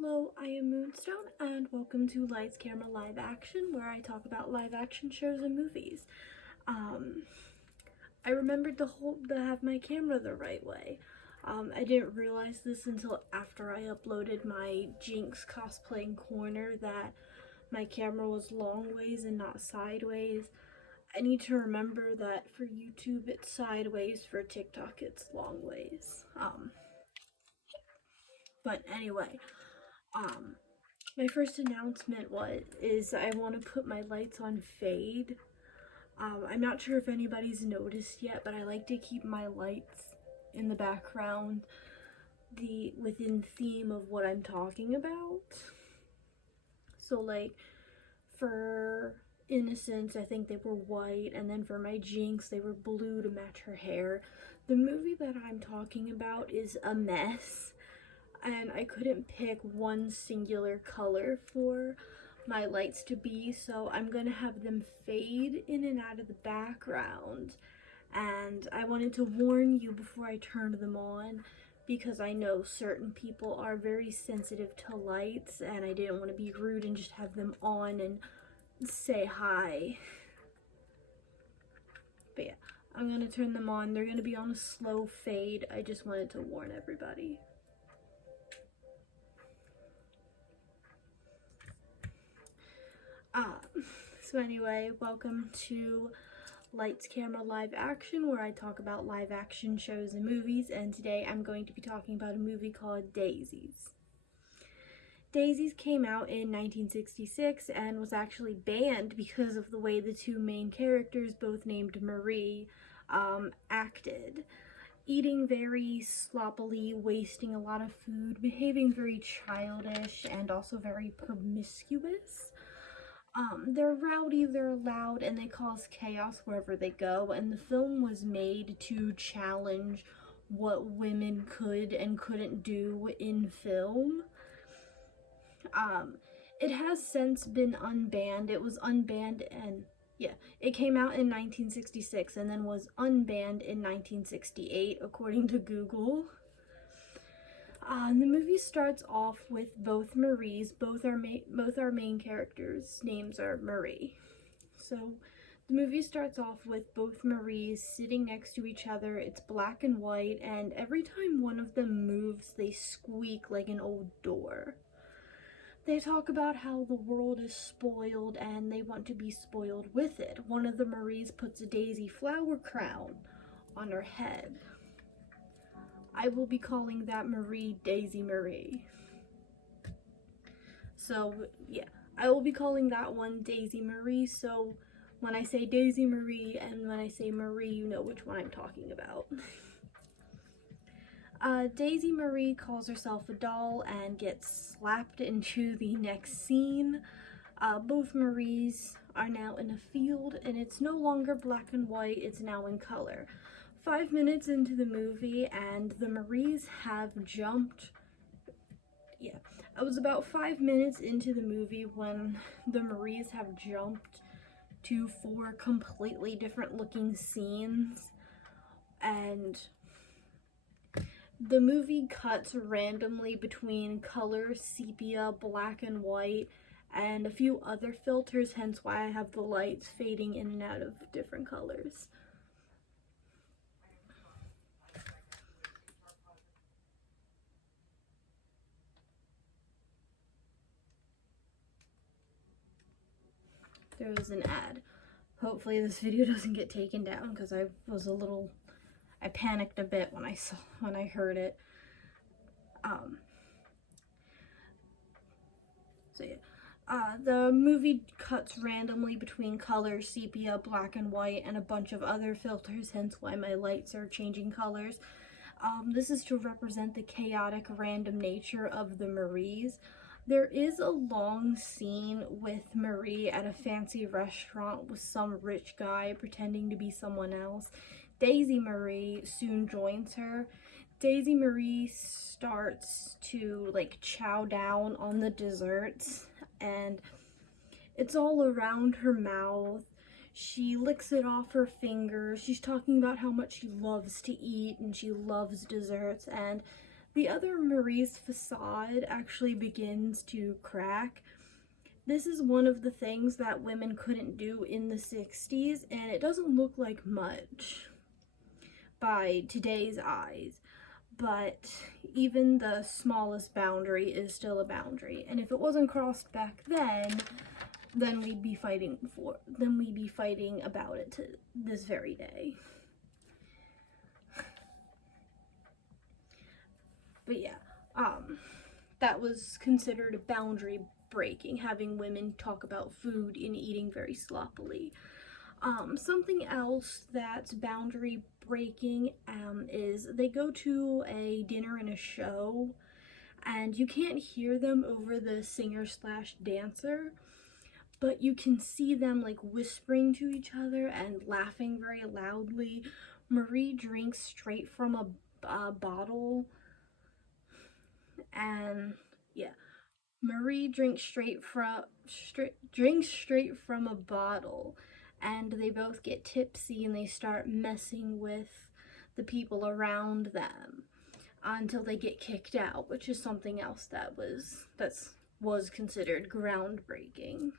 Hello, I am Moonstone, and welcome to Lights Camera Live Action, where I talk about live action shows and movies. I remembered to have my camera the right way. I didn't realize this until after I uploaded my Jinx cosplaying corner that my camera was long ways and not sideways. I need to remember that for YouTube it's sideways, for TikTok it's long ways. But anyway, my first announcement is I want to put my lights on fade. I'm not sure if anybody's noticed yet, but I like to keep my lights in the background within theme of what I'm talking about. So like for Innocence, I think they were white, and then for my Jinx, they were blue to match her hair. The movie that I'm talking about is a mess, and I couldn't pick one singular color for my lights to be, so I'm gonna have them fade in and out of the background. And I wanted to warn you before I turned them on, because I know certain people are very sensitive to lights, and I didn't want to be rude and just have them on and say hi. But yeah, I'm gonna turn them on. They're gonna be on a slow fade. I just wanted to warn everybody. So anyway, welcome to Lights Camera Live Action, where I talk about live action shows and movies, and today I'm going to be talking about a movie called Daisies. Daisies came out in 1966 and was actually banned because of the way the two main characters, both named Marie, acted. Eating very sloppily, wasting a lot of food, behaving very childish, and also very promiscuous. They're rowdy, they're loud, and they cause chaos wherever they go, and the film was made to challenge what women could and couldn't do in film. It has since been unbanned. It was unbanned, and yeah, it came out in 1966 and then was unbanned in 1968 according to Google. The movie starts off with both Maries. Both our main characters' names are Marie. So the movie starts off with both Maries sitting next to each other. It's black and white, and every time one of them moves, they squeak like an old door. They talk about how the world is spoiled and they want to be spoiled with it. One of the Maries puts a daisy flower crown on her head. I will be calling that Marie Daisy Marie. So yeah, I will be calling that one Daisy Marie, so when I say Daisy Marie and when I say Marie, you know which one I'm talking about. Daisy Marie calls herself a doll and gets slapped into the next scene. Both Maries are now in a field, and it's no longer black and white, it's now in color. 5 minutes into the movie, and the Maries have jumped. Yeah, I was about 5 minutes into the movie when the Maries have jumped to 4 completely different looking scenes, and the movie cuts randomly between color, sepia, black and white, and a few other filters, hence why I have the lights fading in and out of different colors. There was an ad. Hopefully this video doesn't get taken down because I panicked a bit when I heard it. So yeah. The movie cuts randomly between color, sepia, black and white, and a bunch of other filters, hence why my lights are changing colors. This is to represent the chaotic, random nature of the Maries. There is a long scene with Marie at a fancy restaurant with some rich guy pretending to be someone else. Daisy Marie soon joins her. Daisy Marie starts to like chow down on the desserts, and it's all around her mouth. She licks it off her fingers. She's talking about how much she loves to eat and she loves desserts, and The other Marie's facade actually begins to crack. This is one of the things that women couldn't do in the 60s, and it doesn't look like much by today's eyes. But even the smallest boundary is still a boundary, and if it wasn't crossed back then we'd be fighting about it to this very day. But yeah, that was considered a boundary breaking, having women talk about food and eating very sloppily. Something else that's boundary breaking is they go to a dinner and a show, and you can't hear them over the singer slash dancer, but you can see them like whispering to each other and laughing very loudly. Marie drinks straight from a bottle, and yeah, Marie drinks straight from a bottle, and they both get tipsy and they start messing with the people around them until they get kicked out, which is something else that was considered groundbreaking.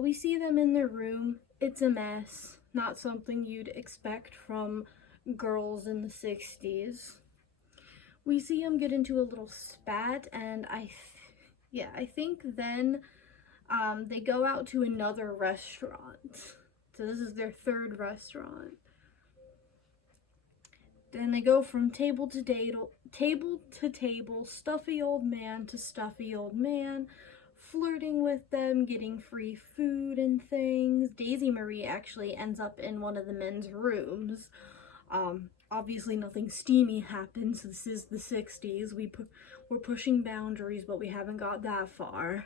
We see them in their room. It's a mess, not something you'd expect from girls in the 60s. We see them get into a little spat, and I think then they go out to another restaurant. So this is their third restaurant. Then they go from table to table, stuffy old man to stuffy old man, flirting with them, getting free food and things. Daisy Marie actually ends up in one of the men's rooms. Obviously nothing steamy happens. This is the 60s. We're pushing boundaries, but we haven't got that far.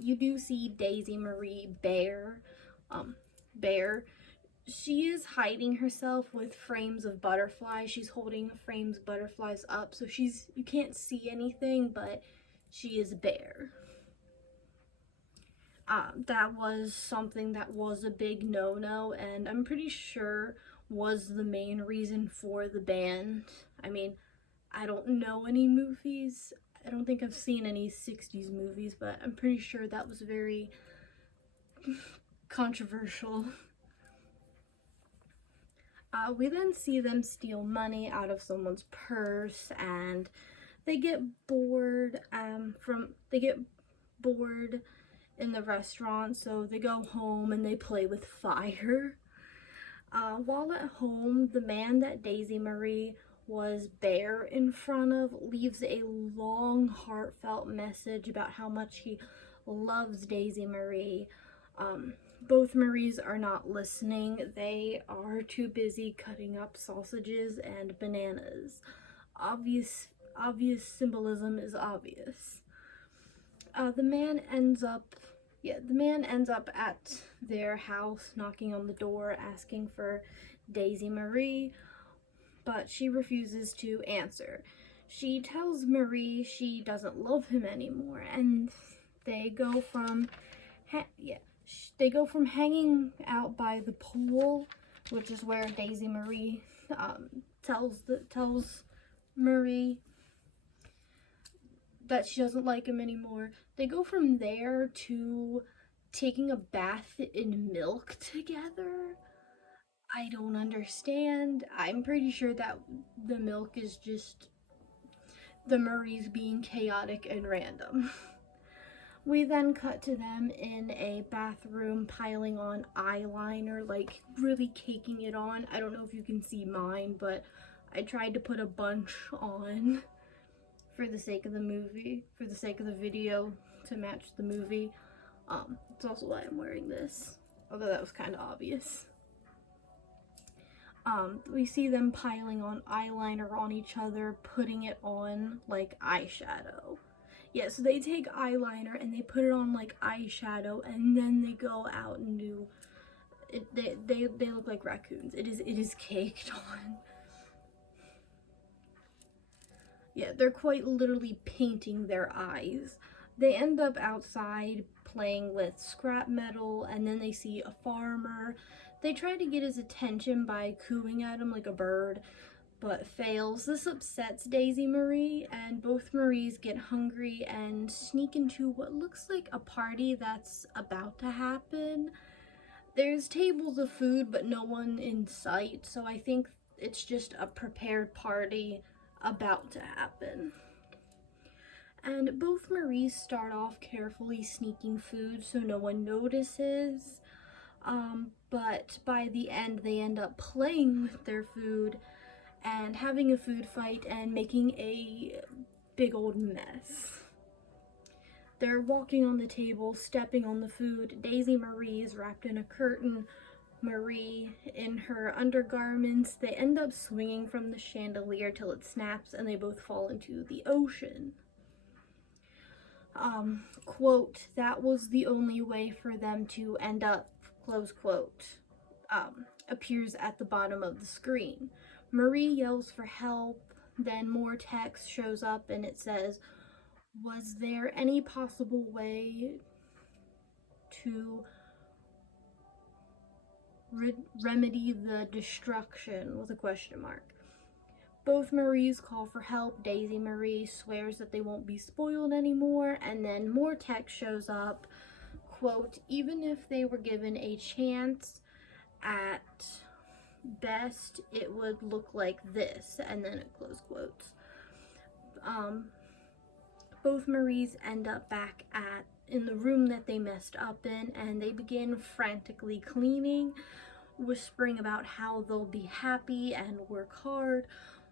You do see Daisy Marie Bear. She is hiding herself with frames of butterflies. She's holding frames of butterflies up, so you can't see anything, but she is Bear. That was something that was a big no-no, and I'm pretty sure was the main reason for the ban. I mean, I don't know any movies. I don't think I've seen any 60s movies, but I'm pretty sure that was very controversial. We then see them steal money out of someone's purse, and they get bored in the restaurant, so they go home and they play with fire. While at home, the man that Daisy Marie was Bear in front of leaves a long, heartfelt message about how much he loves Daisy Marie. Both Maries are not listening. They are too busy cutting up sausages and bananas. Obvious symbolism is obvious. The man ends up at their house, knocking on the door, asking for Daisy Marie, but she refuses to answer. She tells Marie she doesn't love him anymore, and they go from hanging out by the pool, which is where Daisy Marie tells Marie that she doesn't like him anymore. They go from there to taking a bath in milk together. I don't understand. I'm pretty sure that the milk is just the Maries being chaotic and random. We then cut to them in a bathroom piling on eyeliner, like really caking it on. I don't know if you can see mine, but I tried to put a bunch on for the sake of the video, to match the movie. It's also why I'm wearing this, although that was kind of obvious. We see them piling on eyeliner on each other, putting it on like eyeshadow. Yeah, so they take eyeliner and they put it on like eyeshadow, and then they go out and do it. They look like raccoons. It is caked on. Yeah, they're quite literally painting their eyes. They end up outside playing with scrap metal, and then they see a farmer. They try to get his attention by cooing at him like a bird, but fails. This upsets Daisy Marie, and both Maries get hungry and sneak into what looks like a party that's about to happen. There's tables of food, but no one in sight, so I think it's just a prepared party about to happen. And both Maries start off carefully sneaking food so no one notices, but by the end they end up playing with their food and having a food fight and making a big old mess. They're walking on the table, stepping on the food. Daisy Marie is wrapped in a curtain. Marie in her undergarments. They end up swinging from the chandelier till it snaps and they both fall into the ocean. Quote, that was the only way for them to end up, close quote, appears at the bottom of the screen. Marie yells for help, then more text shows up and it says, was there any possible way to remedy the destruction, with a question mark. Both Maries call for help. Daisy Marie swears that they won't be spoiled anymore, and then more text shows up, quote, even if they were given a chance, at best it would look like this, and then it close quotes. Both Maries end up back in the room that they messed up in, and they begin frantically cleaning, whispering about how they'll be happy and work hard.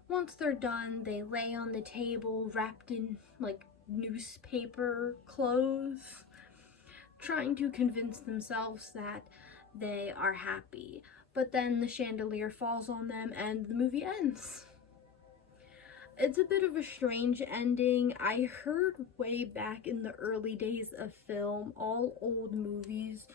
Once they're done, they lay on the table wrapped in like newspaper clothes, trying to convince themselves that they are happy. But then the chandelier falls on them and the movie ends. It's a bit of a strange ending. I heard way back in the early days of film, all old movies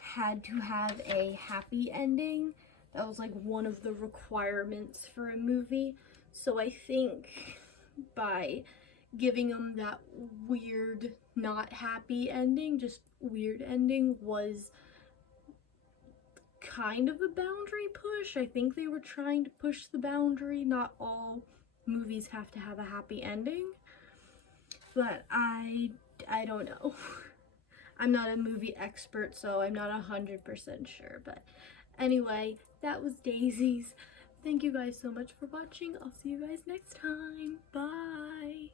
had to have a happy ending. That was like one of the requirements for a movie. So I think by giving them that weird, not happy ending, just weird ending, was kind of a boundary push. I think they were trying to push the boundary. Not all movies have to have a happy ending, but I don't know. I'm not a movie expert, so I'm not 100% sure, but anyway, that was Daisies. Thank you guys so much for watching. I'll see you guys next time. Bye!